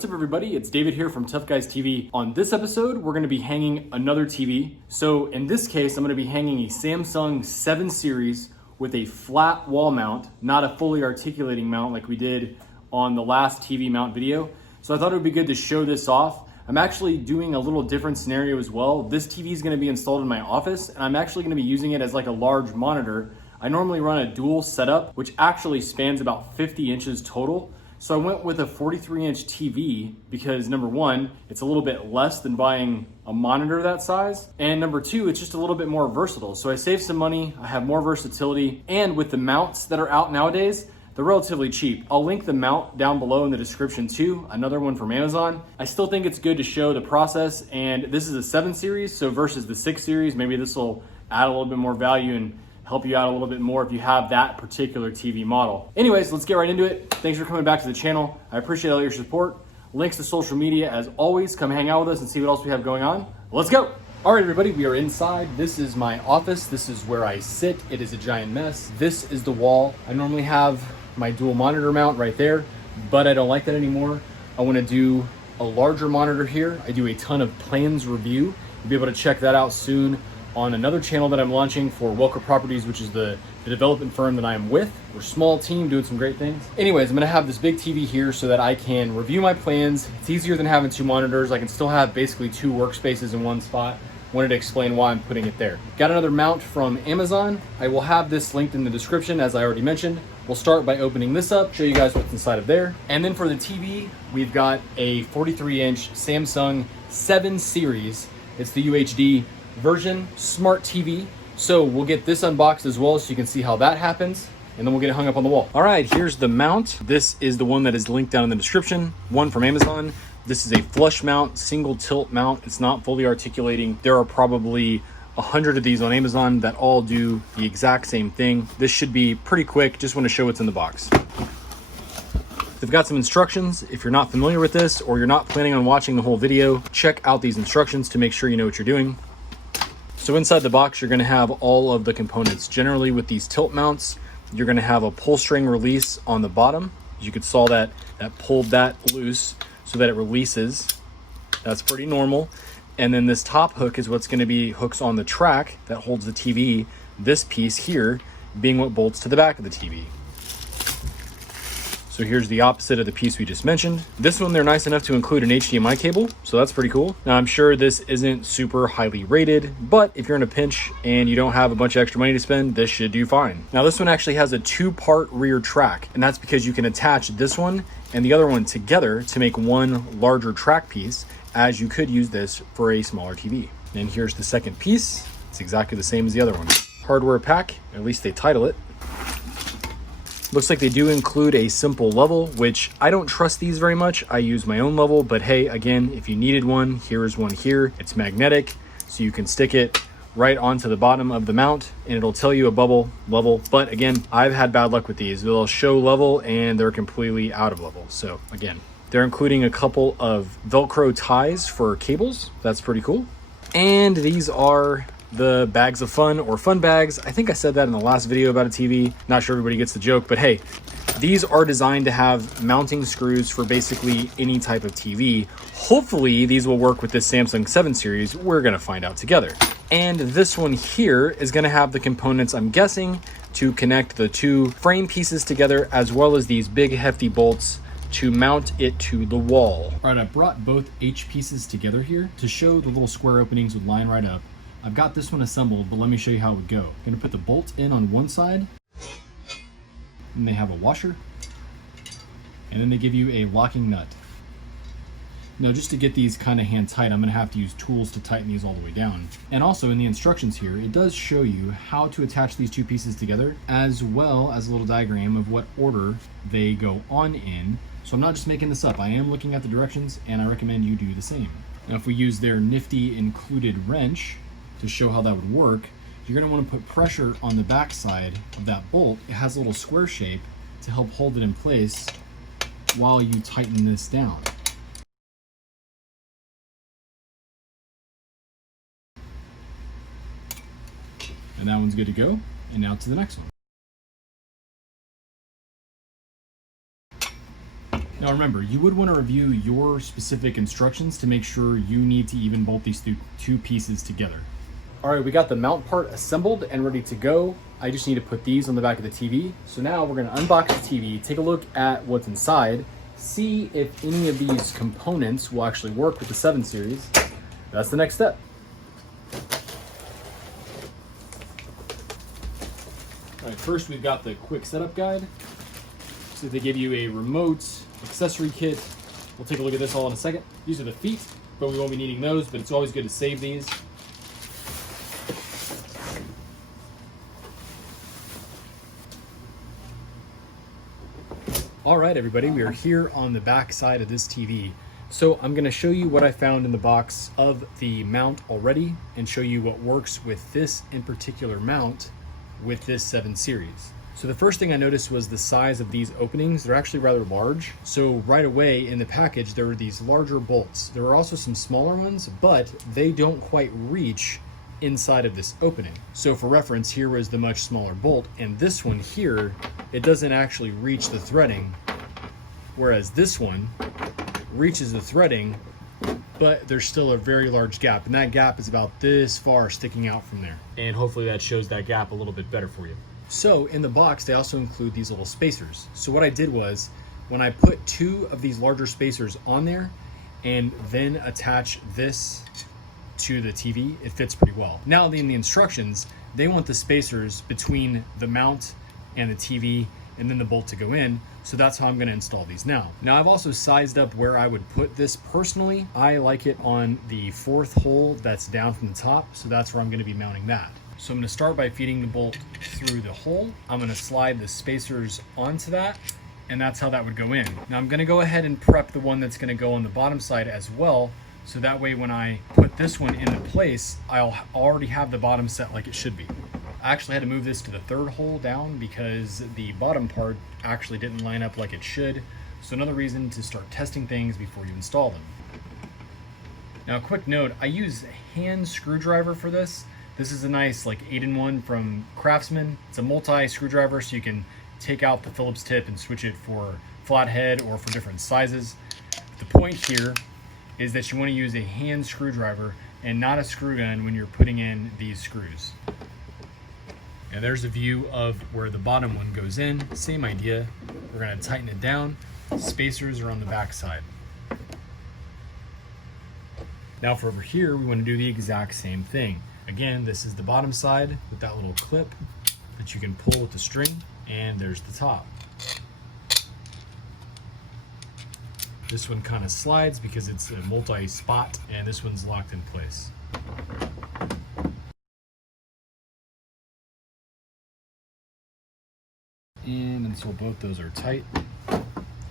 what's up everybody? It's David here from Tough Guys TV. On this episode, we're gonna be hanging another TV. So in this case, I'm gonna be hanging a Samsung 7 Series with a flat wall mount, not a fully articulating mount like we did on the last TV mount video. So I thought it would be good to show this off. I'm actually doing a little different scenario as well. This TV is gonna be installed in my office, and I'm actually gonna be using it as like a large monitor. I normally run a dual setup, which actually spans about 50 inches total. So I went with a 43-inch TV because number one, it's a little bit less than buying a monitor that size. And number two, it's just a little bit more versatile. So I saved some money, I have more versatility, and with the mounts that are out nowadays, they're relatively cheap. I'll link the mount down below in the description too, another one from Amazon. I still think it's good to show the process, and this is a 7 Series, so versus the 6 Series, maybe this will add a little bit more value and help you out a little bit more if you have that particular TV model. Anyways, let's get right into it. Thanks for coming back to the channel. I appreciate all your support. Links to social media as always. Come hang out with us and see what else we have going on. Let's go. All right, everybody, we are inside. This is my office. This is where I sit. It is a giant mess. This is the wall. I normally have my dual monitor mount right there, but I don't like that anymore. I want to do a larger monitor here. I do a ton of plans review. You'll be able to check that out soon on another channel that I'm launching for Welker Properties, which is the development firm that I'm with. We're a small team doing some great things. Anyways, I'm gonna have this big TV here so that I can review my plans. It's easier than having two monitors. I can still have basically two workspaces in one spot. Wanted to explain why I'm putting it there. Got another mount from Amazon. I will have this linked in the description, as I already mentioned. We'll start by opening this up, show you guys what's inside of there. And then for the TV, we've got a 43-inch Samsung 7 Series. It's the UHD version smart TV. So we'll get this unboxed as well so you can see how that happens, and then we'll get it hung up on the wall. All right, here's the mount. This is the one that is linked down in the description, one from Amazon. This is a flush mount, single tilt mount. It's not fully articulating. There are probably 100 of these on Amazon that all do the exact same thing. This should be pretty quick. Just want to show what's in the box. They've got some instructions. If you're not familiar with this or you're not planning on watching the whole video, check out these instructions to make sure you know what you're doing. So inside the box, you're going to have all of the components. Generally with these tilt mounts, you're going to have a pull string release on the bottom. You could saw that pulled that loose so that it releases. That's pretty normal. And then this top hook is what's going to be hooks on the track that holds the TV. This piece here being what bolts to the back of the TV. So here's the opposite of the piece we just mentioned. This one, they're nice enough to include an HDMI cable, so that's pretty cool. Now, I'm sure this isn't super highly rated, but if you're in a pinch and you don't have a bunch of extra money to spend, this should do fine. Now, this one actually has a 2-part rear track, and that's because you can attach this one and the other one together to make one larger track piece, as you could use this for a smaller TV. And here's the second piece. It's exactly the same as the other one. Hardware pack, at least they title it. Looks like they do include a simple level, which I don't trust these very much. I use my own level, but hey, again, if you needed one, here is one here. It's magnetic, so you can stick it right onto the bottom of the mount and it'll tell you a bubble level. But again, I've had bad luck with these. They'll show level and they're completely out of level. So again, they're including a couple of Velcro ties for cables. That's pretty cool. And these are the bags of fun, or fun bags. I think I said that in the last video about a TV. Not sure everybody gets the joke, but hey, these are designed to have mounting screws for basically any type of TV. Hopefully these will work with this Samsung 7 Series. We're gonna find out together. And this one here is gonna have the components, I'm guessing, to connect the two frame pieces together, as well as these big hefty bolts to mount it to the wall. All right, I brought both H pieces together here to show the little square openings would line right up. I've got this one assembled, but let me show you how it would go. I'm gonna put the bolt in on one side, and they have a washer, and then they give you a locking nut. Now, just to get these kind of hand tight, I'm gonna have to use tools to tighten these all the way down. And also in the instructions here, it does show you how to attach these two pieces together, as well as a little diagram of what order they go on in. So I'm not just making this up, I am looking at the directions, and I recommend you do the same. Now, if we use their nifty included wrench to show how that would work, you're gonna wanna put pressure on the back side of that bolt. It has a little square shape to help hold it in place while you tighten this down. And that one's good to go. And now to the next one. Now remember, you would want to review your specific instructions to make sure you need to even bolt these two pieces together. All right, we got the mount part assembled and ready to go. I just need to put these on the back of the TV. So now we're gonna unbox the TV, take a look at what's inside, see if any of these components will actually work with the 7 series. That's the next step. All right, first we've got the quick setup guide. So they give you a remote, accessory kit. We'll take a look at this all in a second. These are the feet, but we won't be needing those, but it's always good to save these. All right, everybody, we are here on the back side of this TV. So I'm gonna show you what I found in the box of the mount already and show you what works with this in particular mount with this 7 series. So the first thing I noticed was the size of these openings. They're actually rather large. So right away in the package, there are these larger bolts. There are also some smaller ones, but they don't quite reach inside of this opening. So for reference, here was the much smaller bolt, and this one here, it doesn't actually reach the threading, whereas this one reaches the threading, but there's still a very large gap, and that gap is about this far sticking out from there. And hopefully that shows that gap a little bit better for you. So in the box, they also include these little spacers. So what I did was, when I put 2 of these larger spacers on there and then attach this to the TV, it fits pretty well. Now in the instructions, they want the spacers between the mount and the TV and then the bolt to go in. So that's how I'm gonna install these now. Now I've also sized up where I would put this personally. I like it on the 4th hole that's down from the top. So that's where I'm gonna be mounting that. So I'm gonna start by feeding the bolt through the hole. I'm gonna slide the spacers onto that, and that's how that would go in. Now I'm gonna go ahead and prep the one that's gonna go on the bottom side as well. So that way when I put this one into place, I'll already have the bottom set like it should be. I actually had to move this to the 3rd hole down because the bottom part actually didn't line up like it should. So another reason to start testing things before you install them. Now a quick note, I use a hand screwdriver for this. This is a nice like 8-in-1 from Craftsman. It's a multi screwdriver, so you can take out the Phillips tip and switch it for flathead or for different sizes. The point here is that you want to use a hand screwdriver and not a screw gun when you're putting in these screws. And there's a view of where the bottom one goes in. Same idea. We're going to tighten it down. Spacers are on the back side. Now for over here, we want to do the exact same thing. Again, this is the bottom side with that little clip that you can pull with the string, and there's the top. This one kind of slides because it's a multi-spot, and this one's locked in place. And until both those are tight,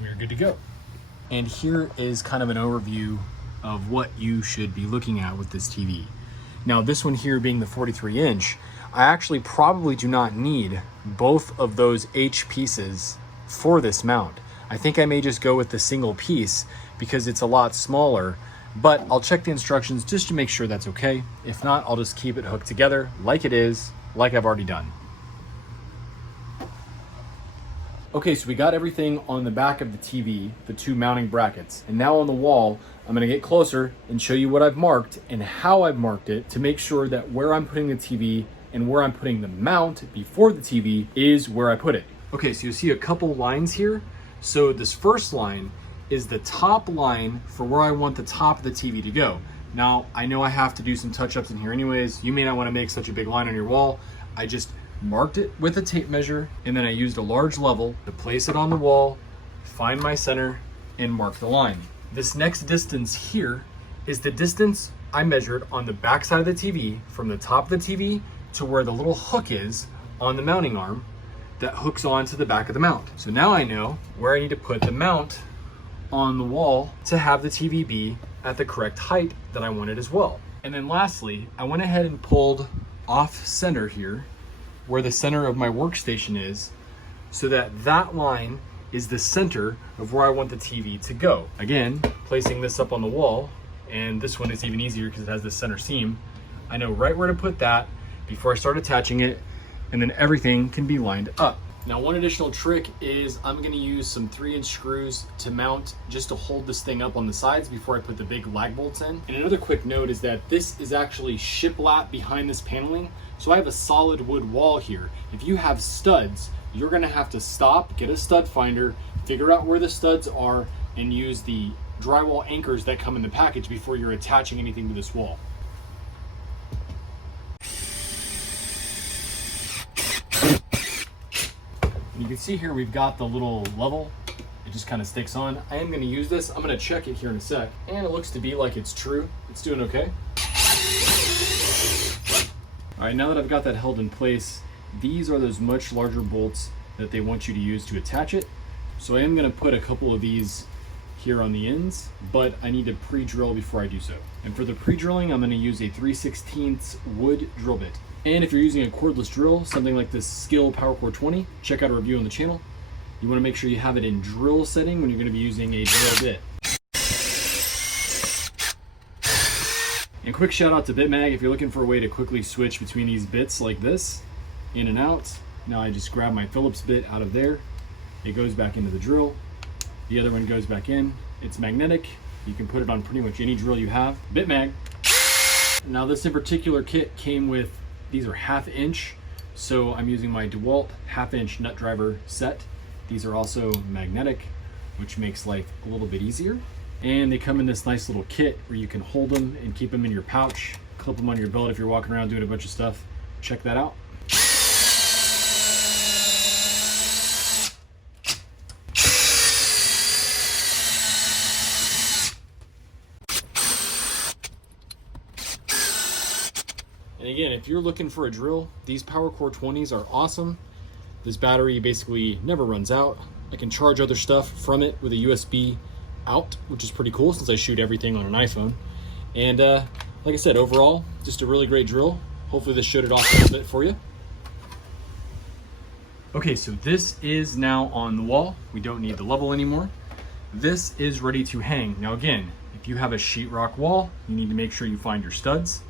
we're good to go. And here is kind of an overview of what you should be looking at with this TV. Now this one here being the 43-inch, I actually probably do not need both of those H pieces for this mount. I think I may just go with the single piece because it's a lot smaller, but I'll check the instructions just to make sure that's okay. If not, I'll just keep it hooked together like it is, like I've already done. Okay, so we got everything on the back of the TV, the 2 mounting brackets, and now on the wall, I'm gonna get closer and show you what I've marked and how I've marked it to make sure that where I'm putting the TV and where I'm putting the mount before the TV is where I put it. Okay, so you'll see a couple lines here. So this first line is the top line for where I want the top of the TV to go. Now, I know I have to do some touch-ups in here anyways. You may not want to make such a big line on your wall. I just marked it with a tape measure, and then I used a large level to place it on the wall, find my center, and mark the line. This next distance here is the distance I measured on the back side of the TV from the top of the TV to where the little hook is on the mounting arm that hooks onto the back of the mount. So now I know where I need to put the mount on the wall to have the TV be at the correct height that I wanted as well. And then lastly, I went ahead and pulled off center here where the center of my workstation is, so that that line is the center of where I want the TV to go. Again, placing this up on the wall, and this one is even easier because it has this center seam. I know right where to put that before I start attaching it, and then everything can be lined up. Now, one additional trick is I'm gonna use some 3-inch screws to mount, just to hold this thing up on the sides before I put the big lag bolts in. And another quick note is that this is actually shiplap behind this paneling. So I have a solid wood wall here. If you have studs, you're gonna have to stop, get a stud finder, figure out where the studs are, and use the drywall anchors that come in the package before you're attaching anything to this wall. And you can see here we've got the little level. It just kind of sticks on. I am going to use this. I'm going to check it here in a sec. And it looks to be like it's true. It's doing okay. All right, now that I've got that held in place, these are those much larger bolts that they want you to use to attach it. So I am going to put a couple of these here on the ends, but I need to pre-drill before I do so. And for the pre-drilling, I'm going to use a 3/16 wood drill bit. And if you're using a cordless drill, something like this Skill PowerCore 20, check out a review on the channel. You want to make sure you have it in drill setting when you're going to be using a drill bit. And quick shout out to BitMag if you're looking for a way to quickly switch between these bits like this, in and out. Now I just grab my Phillips bit out of there. It goes back into the drill. The other one goes back in. It's magnetic. You can put it on pretty much any drill you have. BitMag. Now this in particular kit came with, these are 1/2 inch. So I'm using my DeWalt 1/2 inch nut driver set. These are also magnetic, which makes life a little bit easier. And they come in this nice little kit where you can hold them and keep them in your pouch, clip them on your belt if you're walking around doing a bunch of stuff. Check that out. And again, if you're looking for a drill, these PowerCore 20s are awesome. This battery basically never runs out. I can charge other stuff from it with a USB out, which is pretty cool since I shoot everything on an iPhone. And like I said, overall, just a really great drill. Hopefully this showed it off a little bit for you. Okay, so this is now on the wall. We don't need the level anymore. This is ready to hang. Now again, if you have a sheetrock wall, you need to make sure you find your studs.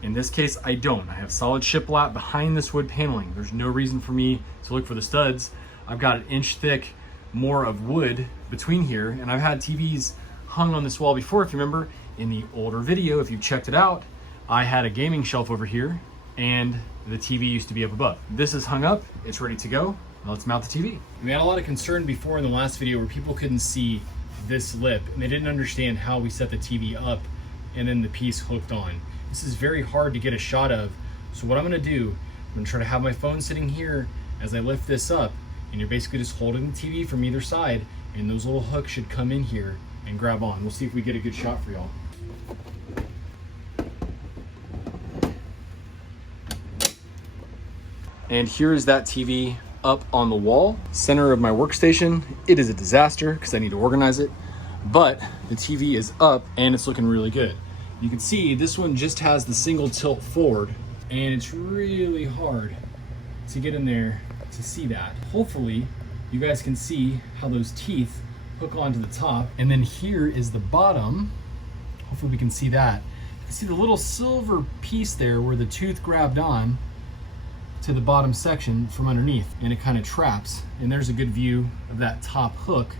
In this case, I don't. I have solid shiplap behind this wood paneling. There's no reason for me to look for the studs. I've got 1 inch thick more of wood between here, and I've had TVs hung on this wall before. If you remember in the older video, if you checked it out, I had a gaming shelf over here and the TV used to be up above. This is hung up, it's ready to go. Now let's mount the TV. We had a lot of concern before in the last video where people couldn't see this lip and they didn't understand how we set the TV up and then the piece hooked on. This is very hard to get a shot of. So what I'm gonna do, I'm gonna try to have my phone sitting here as I lift this up, and you're basically just holding the TV from either side, and those little hooks should come in here and grab on. We'll see if we get a good shot for y'all. And here is that TV up on the wall, center of my workstation. It is a disaster because I need to organize it, but the TV is up and it's looking really good. You can see this one just has the single tilt forward, and it's really hard to get in there to see that. Hopefully you guys can see how those teeth hook onto the top, and then here is the bottom. Hopefully we can see that. You can see the little silver piece there where the tooth grabbed on to the bottom section from underneath, and it kind of traps, and there's a good view of that top hook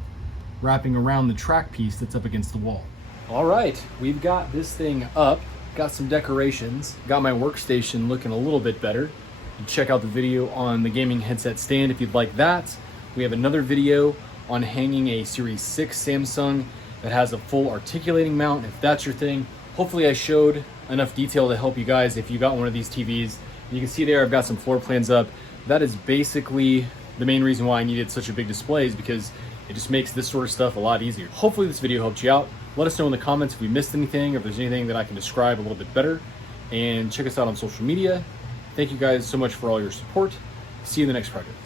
wrapping around the track piece that's up against the wall. All right, we've got this thing up, got some decorations, got my workstation looking a little bit better. You can check out the video on the gaming headset stand if you'd like that. We have another video on hanging a Series 6 Samsung that has a full articulating mount, if that's your thing. Hopefully I showed enough detail to help you guys if you got one of these TVs. You can see there I've got some floor plans up. That is basically the main reason why I needed such a big display, is because it just makes this sort of stuff a lot easier. Hopefully this video helped you out. Let us know in the comments if we missed anything, or if there's anything that I can describe a little bit better. And check us out on social media. Thank you guys so much for all your support. See you in the next project.